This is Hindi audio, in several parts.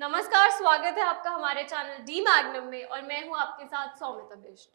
नमस्कार, स्वागत है आपका हमारे चैनल डी मैग्नम में और मैं हूं आपके साथ सौमिता बिष्ट।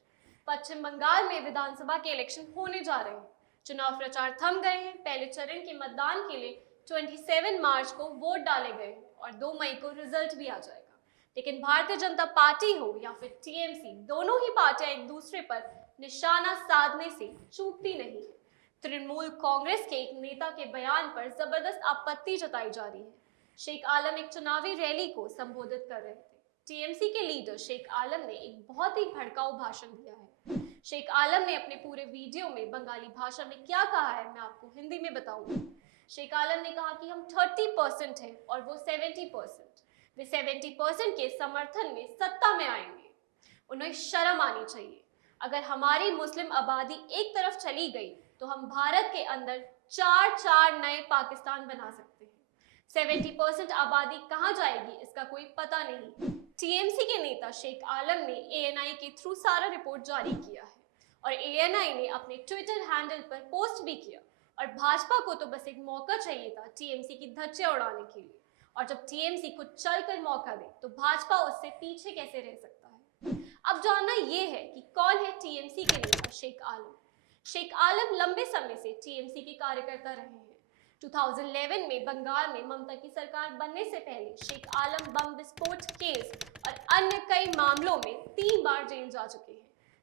पश्चिम बंगाल में विधानसभा के इलेक्शन होने जा रहे हैं। चुनाव प्रचार थम गए हैं। पहले चरण के मतदान के लिए 27 मार्च को वोट डाले गए और 2 मई को रिजल्ट भी आ जाएगा। लेकिन भारतीय जनता पार्टी हो या फिर टीएमसी, दोनों ही पार्टियां एक दूसरे पर निशाना साधने से चूकती नहीं है। तृणमूल कांग्रेस के एक नेता के बयान पर जबरदस्त आपत्ति जताई जा रही है। शेख आलम एक चुनावी रैली को संबोधित कर रहे थे। टीएमसी के लीडर शेख आलम ने एक बहुत ही भड़काऊ भाषण दिया है। शेख आलम ने अपने पूरे वीडियो में बंगाली भाषा में क्या कहा है, मैं आपको हिंदी में बताऊंगा। शेख आलम ने कहा कि हम 30% हैं और वो 70%। वे 70% के समर्थन में सत्ता में आएंगे। उन्हें शर्म आनी चाहिए। अगर हमारी मुस्लिम आबादी एक तरफ चली गई तो हम भारत के अंदर 4 नए पाकिस्तान बना सकते हैं। 70% आबादी कहां जाएगी इसका कोई पता नहीं। टीएमसी के नेता शेख आलम ने एएनआई के थ्रू सारा रिपोर्ट जारी किया है और एएनआई ने अपने ट्विटर हैंडल पर पोस्ट भी किया। और भाजपा को तो बस एक मौका चाहिए था टीएमसी की धज्जियां उड़ाने के लिए, और जब टीएमसी खुद चलकर मौका दे तो भाजपा उससे पीछे कैसे रह सकता है। अब जानना यह है कि कौन है टीएमसी के नेता शेख आलम। शेख आलम लंबे समय से टीएमसी के कार्यकर्ता रहे हैं। 2011 में बंगाल में ममता की सरकार बनने से पहले शेख आलम बम विस्फोट केस और अन्य कई मामलों में 3 बार जेल जा चुके हैं।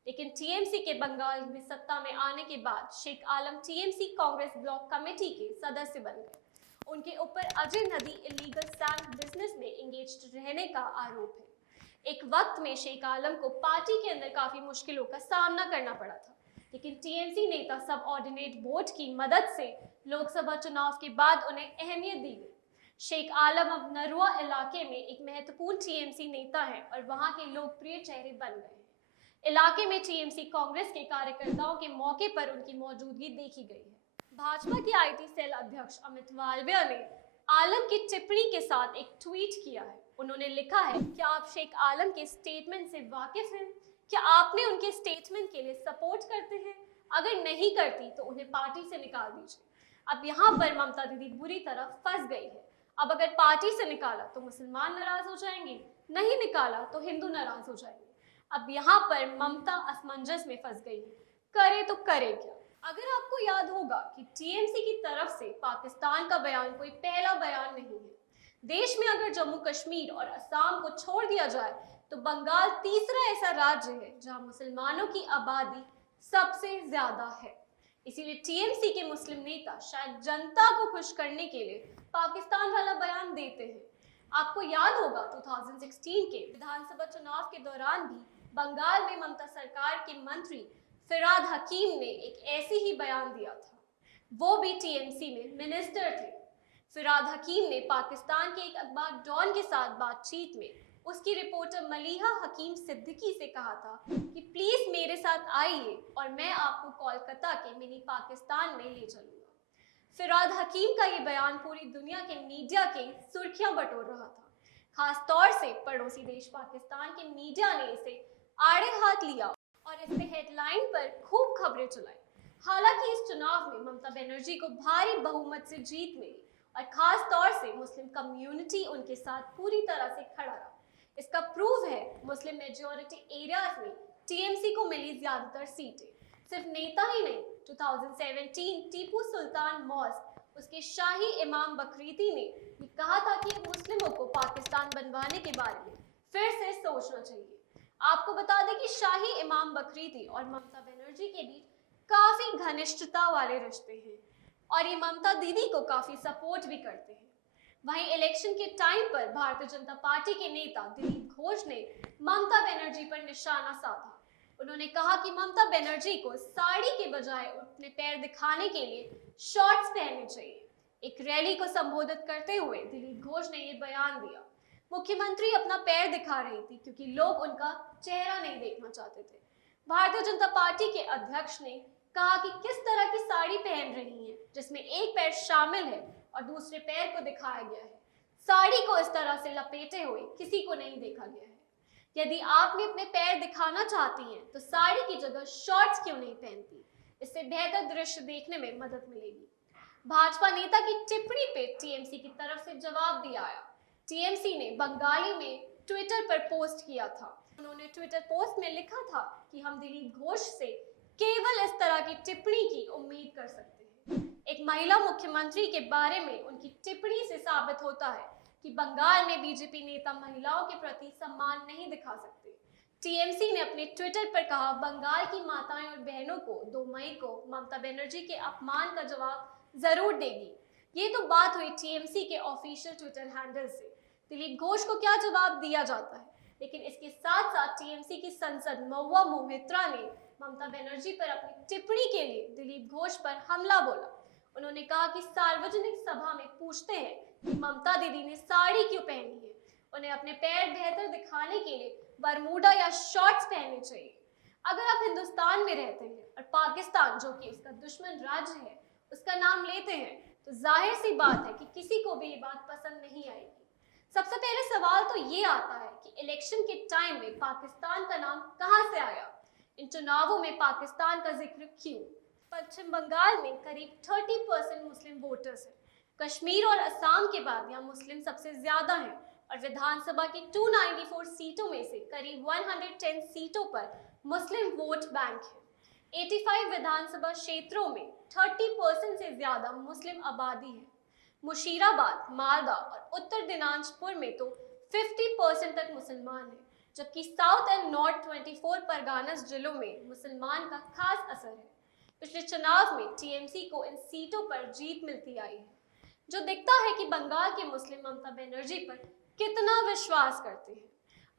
लेकिन टीएमसी के बंगाल में सत्ता में आने के बाद शेख आलम टीएमसी कांग्रेस ब्लॉक कमेटी के सदस्य बन गए। उनके ऊपर अजय नदी इलीगल सैंड बिजनेस में एंगेज्ड रहने का आरोप है। एक वक्त में शेख आलम को पार्टी के अंदर काफी मुश्किलों का सामना करना पड़ा था, लेकिन टीएमसी नेता सब ऑर्डिनेट वोट की मदद से लोकसभा चुनाव के बाद उन्हें अहमियत दी गई। शेख आलम अब नरुआ इलाके में एक महत्वपूर्ण टीएमसी नेता है और वहां के लोकप्रिय चेहरे बन गए हैं। इलाके में टीएमसी कांग्रेस के कार्यकर्ताओं के मौके पर उनकी मौजूदगी देखी गई है। भाजपा के आईटी सेल अध्यक्ष अमित मालविया ने आलम की टिप्पणी के साथ एक ट्वीट किया है। उन्होंने लिखा है, क्या आप शेख आलम के स्टेटमेंट से वाकिफ हैं? क्या आपने उनके स्टेटमेंट के लिए सपोर्ट करते हैं? अगर नहीं करती तो उन्हें पार्टी से निकाल दीजिए। अब यहाँ पर ममता दीदी बुरी तरह फंस गई है। अब अगर पार्टी से निकाला तो मुसलमान नाराज हो जाएंगे, नहीं निकाला तो हिंदू नाराज हो जाएंगे। अब यहाँ पर ममता असमंजस में फंस गई है, करे तो करे क्या। अगर आपको याद होगा कि टीएमसी की तरफ से पाकिस्तान का बयान कोई पहला बयान नहीं है। देश में अगर जम्मू कश्मीर और असम को छोड़ दिया जाए तो बंगाल तीसरा ऐसा राज्य है जहां मुसलमानों की आबादी सबसे ज्यादा है। इसीलिए टीएमसी के मुस्लिम नेता शायद जनता को खुश करने के लिए पाकिस्तान वाला बयान देते हैं। आपको याद होगा 2016 के विधानसभा चुनाव के दौरान भी बंगाल में ममता सरकार के मंत्री फिराद हकीम ने एक ऐसी ही बयान दिया था। वो भी टीएमसी में मिनिस्टर थे। फिराद हकीम ने पाकिस्तान के एक अखबार डॉन के साथ बातचीत में उसकी रिपोर्टर मलीहा हकीम सिद्दीकी से कहा था कि प्लीज मेरे साथ आइए और मैं आपको कोलकाता के मिनी पाकिस्तान में ले चलूंगा। फिराद हकीम का ये बयान पूरी दुनिया के मीडिया के सुर्खियां बटोर रहा था। खास तौर से पड़ोसी देश पाकिस्तान के मीडिया ने इसे आड़े हाथ लिया और इस पे हेडलाइन पर खूब खबरें चलाई। हालांकि इस चुनाव में ममता बनर्जी को भारी बहुमत से जीत मिली और खास तौर से मुस्लिम कम्युनिटी उनके साथ पूरी तरह से खड़ा रहा। इसका प्रूव है मुस्लिम मेजॉरिटी एरियाज में टीएमसी को मिली ज्यादातर सीटें। सिर्फ नेता ही नहीं, 2017 टीपू सुल्तान मॉस्क उसके शाही इमाम बकरीती ने ये कहा था कि मुस्लिमों को पाकिस्तान बनवाने के बारे में फिर से सोचना चाहिए। आपको बता दें कि शाही इमाम बकरीती और ममता बनर्जी के बीच काफी घनिष्ठता वाले रिश्ते हैं और ये ममता दीदी को काफी सपोर्ट भी करते हैं। वहीं इलेक्शन के टाइम पर भारतीय जनता पार्टी के नेता दिलीप घोष ने ममता बनर्जी पर निशाना साधा। उन्होंने कहा कि ममता बनर्जी को साड़ी के बजाय अपने पैर दिखाने के लिए शॉर्ट्स पहनने चाहिए। एक रैली को संबोधित करते हुए दिलीप घोष ने ये बयान दिया। मुख्यमंत्री अपना पैर दिखा रही थी क्योंकि लोग उनका चेहरा नहीं देखना चाहते थे। भारतीय जनता पार्टी के अध्यक्ष ने कहा कि किस तरह की साड़ी पहन रही हैं, जिसमें एक पैर शामिल है और दूसरे पैर को दिखाया गया है। साड़ी को इस तरह से लपेटे हुए किसी को नहीं देखा गया है। यदि आपने अपने पैर दिखाना चाहती हैं तो साड़ी की जगह शॉर्ट्स क्यों नहीं पहनती? इससे बेहतर दृश्य देखने में मदद मिलेगी। भाजपा नेता की टिप्पणी पे टीएमसी की तरफ से जवाब दिया आया। टीएमसी ने बंगाली में ट्विटर पर पोस्ट किया था। उन्होंने ट्विटर पोस्ट में लिखा था कि हम दिलीप घोष से केवल इस तरह की टिप्पणी की उम्मीद कर सकते हैं। एक महिला मुख्यमंत्री के बारे में उनकी टिप्पणी से साबित होता है कि बंगाल में बीजेपी नेता महिलाओं के प्रति सम्मान नहीं दिखा सकते। टीएमसी ने अपने ट्विटर पर कहा, बंगाल की माताएं और बहनों को 2 मई को ममता बनर्जी के अपमान का जवाब जरूर देगी। ये तो बात हुई टीएमसी के ऑफिशियल ट्विटर हैंडल से। दिलीप घोष को क्या जवाब दिया जाता है? लेकिन इसके साथ साथ टीएमसी की सांसद महुआ मोहित्रा ने ममता बनर्जी पर अपनी टिप्पणी के लिए दिलीप घोष पर हमला बोला। उन्होंने कहा कि सार्वजनिक सभा में पूछते हैं कि ममता दीदी ने साड़ी क्यों पहनी है, उन्हें अपने पैर बेहतर दिखाने के लिए बरमूडा या शॉर्ट्स पहनने चाहिए। अगर आप हिंदुस्तान में रहते हैं और पाकिस्तान, जो कि उसका दुश्मन राज्य है, उसका नाम लेते हैं, तो जाहिर सी बात है कि किसी को भी ये बात पसंद नहीं आएगी। सबसे पहले सवाल तो ये आता है कि इलेक्शन के टाइम में पाकिस्तान का नाम कहां से आया? इन चुनावों में पाकिस्तान का जिक्र क्यों? पश्चिम बंगाल में करीब 30% मुस्लिम वोटर्स हैं। कश्मीर और असम के बाद यहाँ मुस्लिम सबसे ज्यादा हैं और विधानसभा की 294 सीटों में से करीब 110 सीटों पर मुस्लिम वोट बैंक है। 85 विधानसभा क्षेत्रों में 30% से ज्यादा मुस्लिम आबादी है। मुशीराबाद, मालदा और उत्तर दिनाजपुर में तो 50% तक मुसलमान हैं, जबकि साउथ एंड नॉर्थ 24 परगानास जिलों में मुसलमान का खास असर है। पिछले चुनाव में टीएमसी को इन सीटों पर जीत मिलती आई है, जो दिखता है कि बंगाल के मुस्लिम ममता बनर्जी पर कितना विश्वास करते हैं।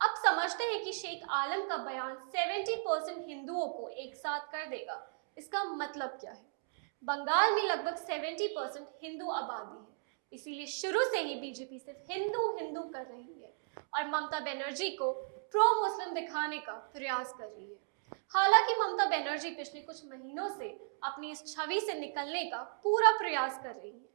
अब समझते हैं कि शेख आलम का बयान 70% हिंदुओं को एक साथ कर देगा। इसका मतलब क्या है? बंगाल में लगभग 70% हिंदू आबादी है, इसीलिए शुरू से ही बीजेपी सिर्फ हिंदू हिंदू कर रही है और ममता बनर्जी को प्रो मुस्लिम दिखाने का प्रयास कर रही है। हालांकि ममता बनर्जी पिछले कुछ महीनों से अपनी इस छवि से निकलने का पूरा प्रयास कर रही है,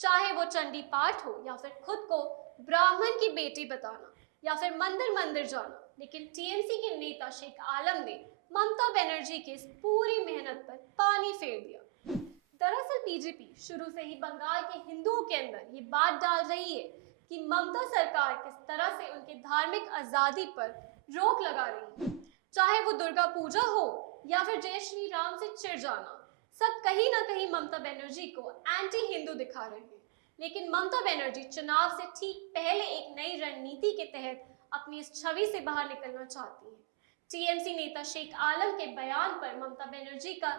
चाहे वो चंडी पाठ हो या फिर खुद को ब्राह्मण की बेटी बताना या फिर मंदिर मंदिर जाना। लेकिन टीएमसी के नेता शेख आलम ने ममता बनर्जी की इस पूरी मेहनत पर पानी फेर दिया। दरअसल बीजेपी शुरू से ही बंगाल के हिंदुओं के अंदर ये बात डाल रही है कि ममता सरकार किस तरह से उनके धार्मिक आजादी पर रोक लगा रही है। चाहे वो दुर्गा पूजा हो या फिर जय श्री राम से चिढ़ जाना, सब कहीं ना कहीं ममता बनर्जी को एंटी हिंदू दिखा रहे हैं। लेकिन ममता बनर्जी चुनाव से ठीक पहले एक नई रणनीति के तहत अपनी इस छवि से बाहर निकलना चाहती है। टीएमसी नेता शेख आलम के बयान पर ममता बनर्जी का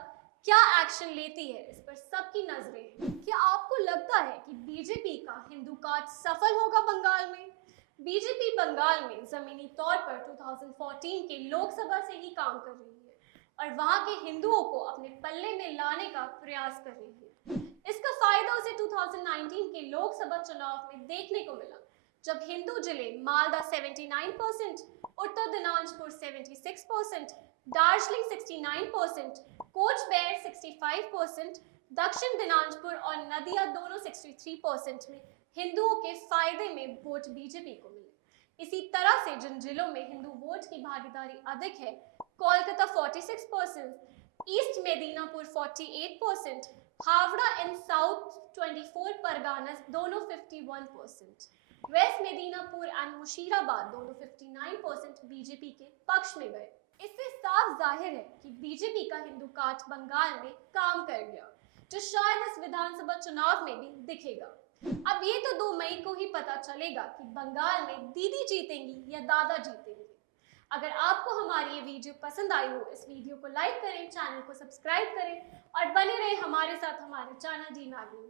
क्या एक्शन लेती है, इस पर सबकी नजरें हैं। क्या आपको लगता है कि बीजेपी का हिंदू कार्ड सफल होगा बंगाल में? बीजेपी बंगाल में जमीनी तौर पर 2014 के लोकसभा से ही काम कर रही है और वहां के हिंदुओं को अपने पल्ले में लाने का प्रयास कर रही है। इसका फायदा उसे 2019 के लोकसभा चुनाव में देखने को मिला, जब हिंदू जिले मालदा 79%, उत्तर दिनाजपुर 76%, दार्जिलिंग 69%, कोचबेहर 65%, दक्षिण दिनाजपुर और नदिया दोनों 63% में हिंदुओं के फायदे में वोट बीजेपी को मिले। इसी तरह से जिन जिलों में हिंदू वोट की भागीदारी अधिक है, Kolkata 46%, east Medinipur 48%, Howrah and south 24 परगानास दोनों 51%, वेस्ट मेदिनीपुर एंड मुशीराबाद दोनों 59% बीजेपी के पक्ष में गए। इससे साफ जाहिर है कि बीजेपी का हिंदू कार्ड बंगाल में काम कर गया, जो शायद इस विधानसभा चुनाव में भी दिखेगा। अब ये तो 2 मई को ही पता चलेगा कि बंगाल में दीदी जीतेंगी या दादा जीतेंगे। अगर आपको हमारी ये वीडियो पसंद आई हो, इस वीडियो को लाइक करें, चैनल को सब्सक्राइब करें और बने रहे हमारे साथ हमारे चैनल डी मैग्नम।